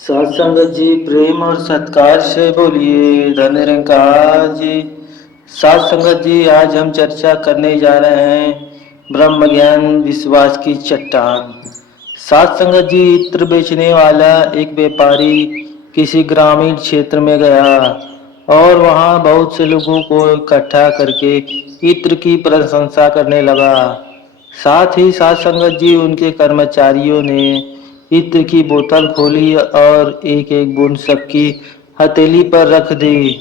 सत्संगत जी प्रेम और सत्कार से बोलिए धन निरंकार जी। सत्संगत जी आज हम चर्चा करने जा रहे हैं ब्रह्म ज्ञान विश्वास की चट्टान। सत्संगत जी इत्र बेचने वाला एक व्यापारी किसी ग्रामीण क्षेत्र में गया और वहां बहुत से लोगों को इकट्ठा करके इत्र की प्रशंसा करने लगा। साथ ही साथ संगत जी उनके कर्मचारियों ने इत्र की बोतल खोली और एक एक बूंद सबकी हथेली पर रख दी।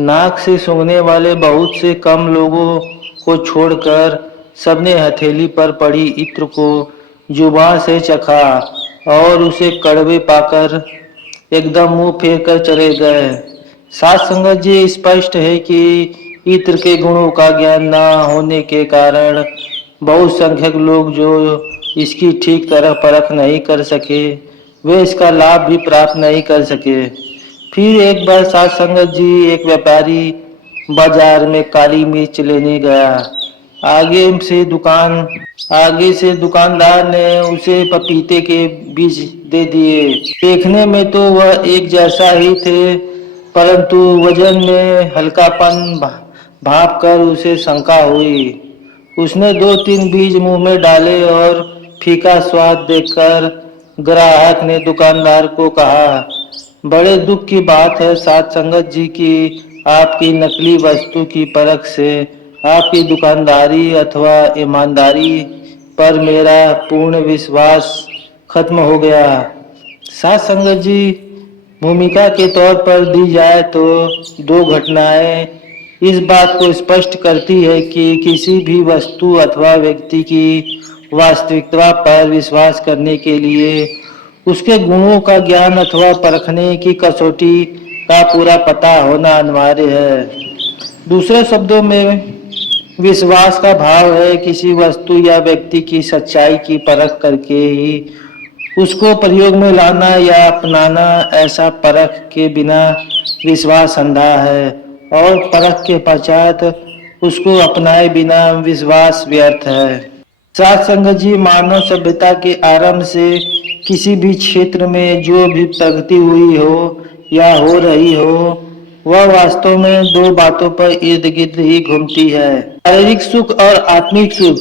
नाक से सूंघने वाले बहुत से कम लोगों को छोड़कर सबने हथेली पर पड़ी इत्र को जुबान से चखा और उसे कड़वे पाकर एकदम मुंह फेर कर चले गए। साथ संगत जी स्पष्ट है कि इत्र के गुणों का ज्ञान न होने के कारण बहुत संख्यक लोग जो इसकी ठीक तरह परख नहीं कर सके वे इसका लाभ भी प्राप्त नहीं कर सके। फिर एक बार साथ संगत जी एक व्यापारी बाजार में काली मिर्च लेने गया। आगे से दुकान आगे से दुकानदार ने उसे पपीते के बीज दे दिए। देखने में तो वह एक जैसा ही थे, परंतु वजन में हल्कापन भाप कर उसे शंका हुई। उसने दो तीन बीज मुंह में डाले और फीका स्वाद देखकर ग्राहक ने दुकानदार को कहा, बड़े दुख की बात है साथ संगत जी की आपकी नकली वस्तु की परख से आपकी दुकानदारी अथवा ईमानदारी पर मेरा पूर्ण विश्वास खत्म हो गया। साथ संगत जी भूमिका के तौर पर दी जाए तो दो घटनाएं इस बात को स्पष्ट करती है कि किसी भी वस्तु अथवा व्यक्ति की वास्तविकता पर विश्वास करने के लिए उसके गुणों का ज्ञान अथवा परखने की कसौटी का पूरा पता होना अनिवार्य है। दूसरे शब्दों में विश्वास का भाव है किसी वस्तु या व्यक्ति की सच्चाई की परख करके ही उसको प्रयोग में लाना या अपनाना। ऐसा परख के बिना विश्वास अंधा है और परख के पश्चात उसको अपनाए बिना विश्वास व्यर्थ है। साथ संगत जी मानव सभ्यता के आरंभ से किसी भी क्षेत्र में जो भी प्रगति हुई हो या हो रही हो वह वास्तव में दो बातों पर इर्द गिर्द ही घूमती है, शारीरिक सुख और आत्मिक सुख।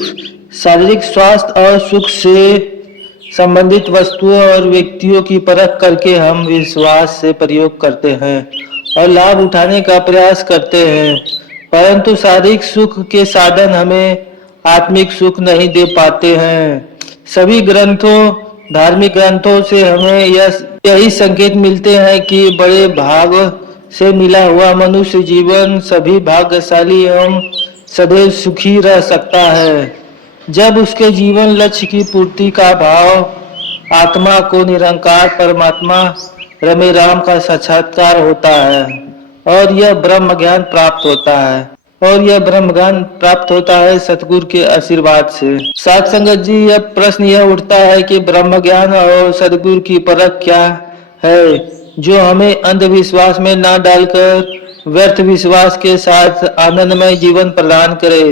शारीरिक स्वास्थ्य और सुख से संबंधित वस्तुओं और व्यक्तियों की परख करके हम विश्वास से प्रयोग करते हैं और लाभ उठाने का प्रयास करते हैं, परंतु शारीरिक सुख के साधन हमें आत्मिक सुख नहीं दे पाते हैं। सभी धार्मिक ग्रंथों से हमें यही संकेत मिलते हैं कि बड़े भाग से मिला हुआ मनुष्य जीवन सभी भाग्यशाली एवं सदैव सुखी रह सकता है जब उसके जीवन लक्ष्य की पूर्ति का भाव आत्मा को निरंकार परमात्मा रमे राम का साक्षात्कार होता है और यह ब्रह्म ज्ञान प्राप्त होता है सतगुरु के आशीर्वाद से। साथ संगत जी यह प्रश्न यह उठता है कि ब्रह्म ज्ञान और सतगुरु की परख क्या है जो हमें अंधविश्वास में न डालकर व्यर्थ विश्वास के साथ आनंदमय जीवन प्रदान करे।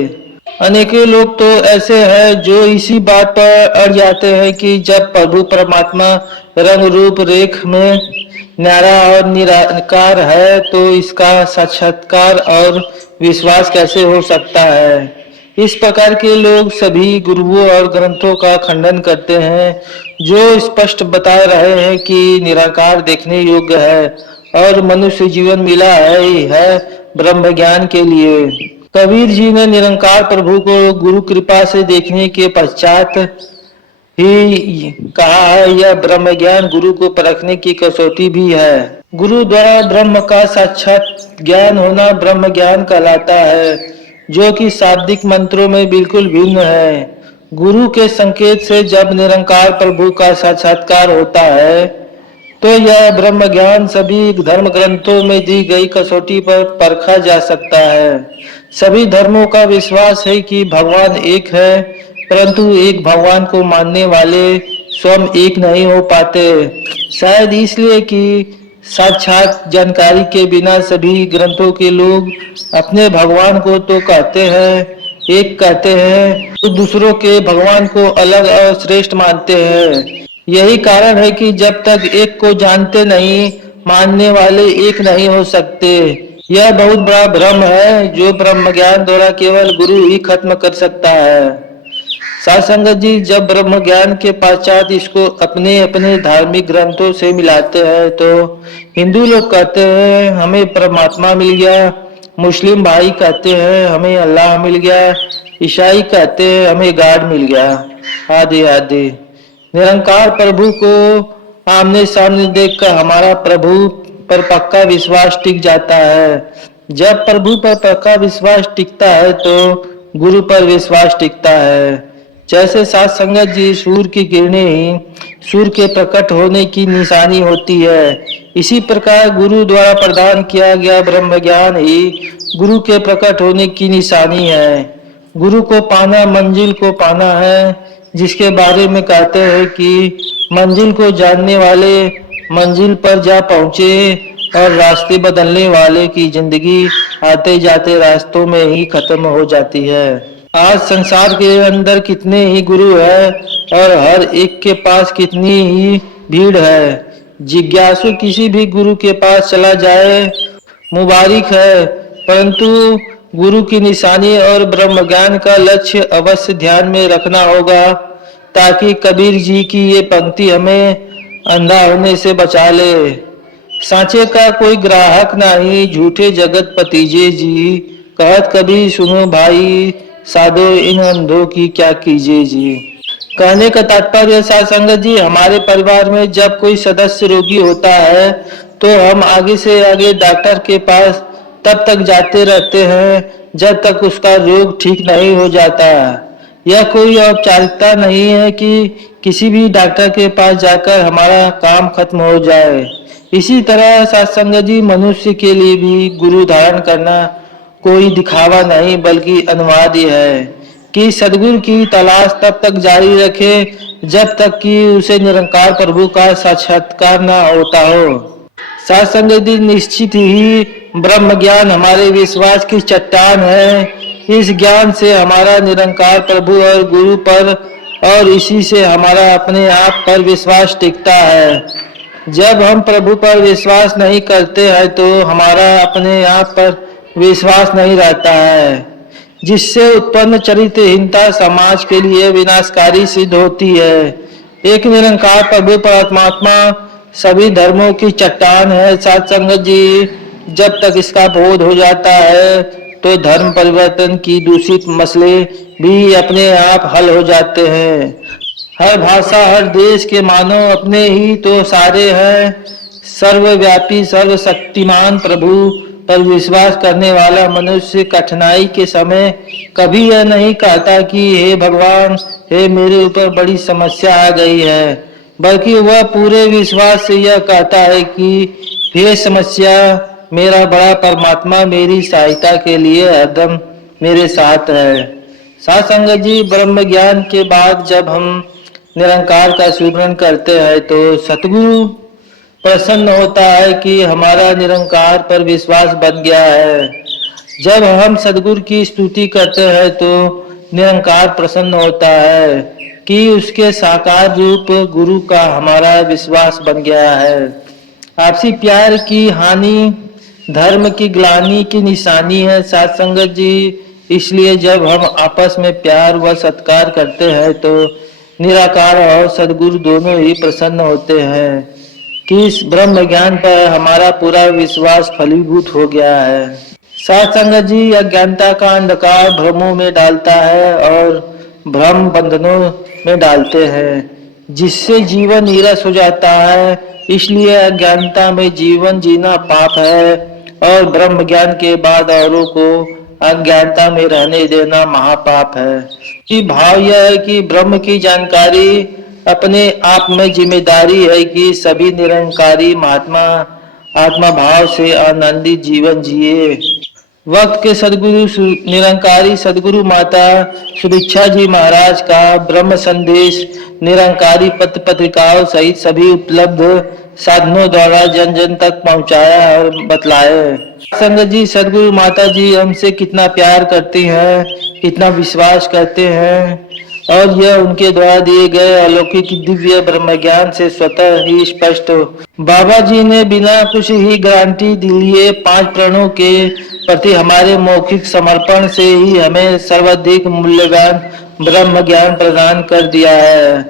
अनेकों लोग तो ऐसे हैं जो इसी बात पर अड़ जाते हैं कि जब प्रभु परमात्मा रंग रूप रेख में न्यारा और निराकार है तो इसका साक्षात्कार और विश्वास कैसे हो सकता है। इस प्रकार के लोग सभी गुरुओं और ग्रंथों का खंडन करते हैं जो स्पष्ट बता रहे हैं कि निराकार देखने योग्य है और मनुष्य जीवन मिला है ब्रह्म ज्ञान के लिए। कबीर जी ने निरंकार प्रभु को गुरु कृपा से देखने के पश्चात ही कहा है यह ब्रह्म ज्ञान गुरु को परखने की कसौटी भी है। गुरु द्वारा ब्रह्म का साक्षात ज्ञान होना ब्रह्म ज्ञान कहलाता है जो कि शाब्दिक मंत्रों में बिल्कुल भिन्न है। गुरु के संकेत से जब निरंकार प्रभु का साक्षात्कार होता है तो यह ब्रह्म ज्ञान सभी धर्म ग्रंथों में दी गई कसौटी पर परखा जा सकता है। सभी धर्मों का विश्वास है कि भगवान एक है, परंतु एक भगवान को मानने वाले स्वयं एक नहीं हो पाते, शायद इसलिए कि साक्षात जानकारी के बिना सभी ग्रंथों के लोग अपने भगवान को तो कहते हैं एक कहते हैं तो दूसरों के भगवान को अलग और श्रेष्ठ मानते हैं। यही कारण है कि जब तक एक को जानते नहीं, मानने वाले एक नहीं हो सकते। यह बहुत बड़ा भ्रम है जो ब्रह्म ज्ञान द्वारा केवल गुरु ही खत्म कर सकता है। साथ संगत जी, जब ब्रह्म ज्ञान के पश्चात इसको अपने अपने धार्मिक ग्रंथों से मिलाते हैं तो हिंदू लोग कहते हैं हमें परमात्मा मिल गया, मुस्लिम भाई कहते हैं हमें अल्लाह मिल गया, ईसाई कहते हैं हमें गॉड मिल गया, आदि आदि। निरंकार प्रभु को आमने सामने देखकर हमारा प्रभु पर पक्का विश्वास टिक जाता है। जब प्रभु पर पक्का विश्वास टिकता है तो गुरु पर विश्वास टिकता है। जैसे सात संगत जी, सूर्य की किरणें ही सूर्य के प्रकट होने की निशानी होती है, इसी प्रकार गुरु द्वारा प्रदान किया गया ब्रह्म ज्ञान ही गुरु के प्रकट होने की निशानी है। गुरु को पाना मंजिल को पाना है, जिसके बारे में कहते हैं कि मंजिल को जानने वाले मंजिल पर जा पहुंचे और रास्ते बदलने वाले की जिंदगी आते जाते रास्तों में ही खत्म हो जाती है। आज संसार के अंदर कितने ही गुरु है और हर एक के पास कितनी ही भीड़ है। जिज्ञासु किसी भी गुरु के पास चला जाए मुबारिक है, परंतु गुरु की निशानी और ब्रह्म ज्ञान का लक्ष्य अवश्य ध्यान में रखना होगा, ताकि कबीर जी की ये पंक्ति हमें अंधा होने से बचा ले। सांचे का कोई ग्राहक नहीं, झूठे जगत पतीजे जी, कहत कभी सुनो भाई, साधो इन अंधों की क्या कीजिए जी। कहने का तात्पर्य साध संगत जी, हमारे परिवार में जब कोई सदस्य रोगी होता है तो हम आगे से आगे डॉक्टर के पास तब तक जाते रहते हैं जब तक उसका रोग ठीक नहीं हो जाता। यह कोई औपचारिकता नहीं है कि किसी भी डॉक्टर के पास जाकर हमारा काम खत्म हो जाए। इसी तरह सत्संग जी, मनुष्य के लिए भी गुरु धारण करना कोई दिखावा नहीं बल्कि अनिवार्य है कि सदगुरु की तलाश तब तक जारी रखे जब तक कि उसे निरंकार प्रभु का साक्षात्कार न होता हो। सत्संग जी, निश्चित ही ब्रह्म ज्ञान हमारे विश्वास की चट्टान है। इस ज्ञान से हमारा निरंकार प्रभु और गुरु पर और इसी से हमारा अपने आप पर विश्वास टिकता है। जब हम प्रभु पर विश्वास नहीं करते हैं तो हमारा अपने आप पर विश्वास नहीं रहता है, जिससे उत्पन्न चरित्रहीनता समाज के लिए विनाशकारी सिद्ध होती है। एक निरंकार प्रभु परमात्मा सभी धर्मों की चट्टान है। सत्संग जी, जब तक इसका बोध हो जाता है तो धर्म परिवर्तन की दूषित मसले भी अपने आप हल हो जाते हैं। हर भाषा हर देश के मानव अपने ही तो सारे हैं। सर्वव्यापी सर्वशक्तिमान प्रभु पर विश्वास करने वाला मनुष्य कठिनाई के समय कभी यह नहीं कहता कि हे भगवान, हे मेरे ऊपर बड़ी समस्या आ गई है, बल्कि वह पूरे विश्वास से यह कहता है कि हे समस्या, मेरा बड़ा परमात्मा मेरी सहायता के लिए हरदम मेरे साथ है। साथ संगत जी, ब्रह्म ज्ञान के बाद जब हम निरंकार का स्मरण करते हैं तो सतगुरु प्रसन्न होता है कि हमारा निरंकार पर विश्वास बन गया है। जब हम सदगुरु की स्तुति करते हैं तो निरंकार प्रसन्न होता है कि उसके साकार रूप गुरु का हमारा विश्वास बन गया है। आपसी प्यार की हानि धर्म की ग्लानि की निशानी है। साथ संगत जी, इसलिए जब हम आपस में प्यार व सत्कार करते हैं तो निराकार और सदगुरु दोनों ही प्रसन्न होते हैं कि इस ब्रह्म ज्ञान पर हमारा पूरा विश्वास फलीभूत हो गया है। साथ संगत जी, अज्ञानता का अंधकार भ्रमों में डालता है और भ्रम बंधनों में डालते हैं, जिससे जीवन नीरस हो जाता है। इसलिए अज्ञानता में जीवन जीना पाप है और ब्रह्म ज्ञान के बाद औरों को अज्ञानता में रहने देना महापाप है। कि भाव यह है कि ब्रह्म की जानकारी अपने आप में जिम्मेदारी है कि सभी निरंकारी महात्मा आत्मा भाव से आनंदित जीवन जिए। वक्त के सदगुरु निरंकारी सदगुरु माता सुभिक्षा जी महाराज का ब्रह्म संदेश निरंकारी पत्र पत्रिकाओं सहित सभी उपलब्ध साधनों द्वारा जन जन तक पहुंचाया और बतलाए। संगत जी, सदगुरु माता जी हमसे कितना प्यार करती हैं, कितना विश्वास करते हैं। और यह उनके द्वारा दिए गए अलौकिक दिव्य ब्रह्म ज्ञान से स्वतः ही स्पष्ट हो। बाबा जी ने बिना कुछ ही गारंटी लिए 5 प्रणों के प्रति हमारे मौखिक समर्पण से ही हमें सर्वाधिक मूल्यवान ब्रह्म ज्ञान प्रदान कर दिया है।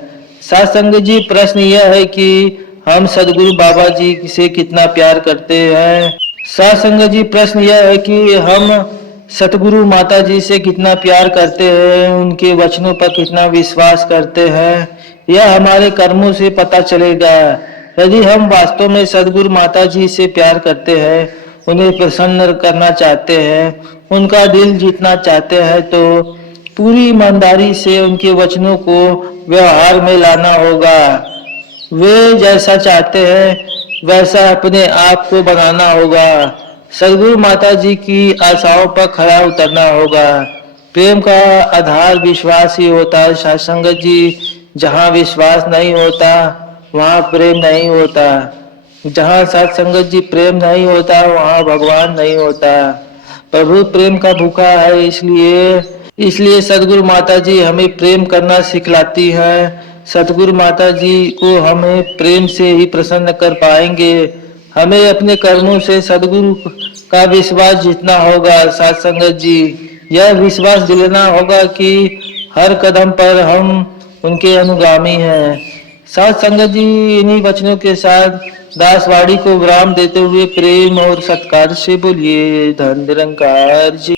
सत्संग जी, प्रश्न यह है कि हम सदगुरु बाबा जी से कितना प्यार करते हैं। सत्संग जी, प्रश्न यह है कि हम सतगुरु माता जी से कितना प्यार करते हैं, उनके वचनों पर कितना विश्वास करते हैं, यह हमारे कर्मों से पता चलेगा। यदि हम वास्तव में सदगुरु माता जी से प्यार करते हैं, उन्हें प्रसन्न करना चाहते हैं, उनका दिल जीतना चाहते हैं, तो पूरी ईमानदारी से उनके वचनों को व्यवहार में लाना होगा। वे जैसा चाहते हैं वैसा अपने आप को बनाना होगा। सदगुरु माता जी की आशाओं पर खरा उतरना होगा। प्रेम का आधार विश्वास ही होता है सत्संगत जी। जहाँ विश्वास नहीं होता वहाँ प्रेम नहीं होता। जहाँ सत्संगत जी प्रेम नहीं होता वहाँ भगवान नहीं होता। प्रभु प्रेम का भूखा है, इसलिए सदगुरु माता जी हमें प्रेम करना सिखलाती है। सतगुरु माता जी को हमें प्रेम से ही प्रसन्न कर पाएंगे। हमें अपने कर्मों से सदगुरु का विश्वास जीतना होगा। सत्संगत जी, यह विश्वास दिलाना होगा कि हर कदम पर हम उनके अनुगामी हैं। सत्संगत जी, इन्हीं वचनों के साथ दासवाड़ी को विराम देते हुए प्रेम और सत्कार से बोलिए धन निरंकार जी।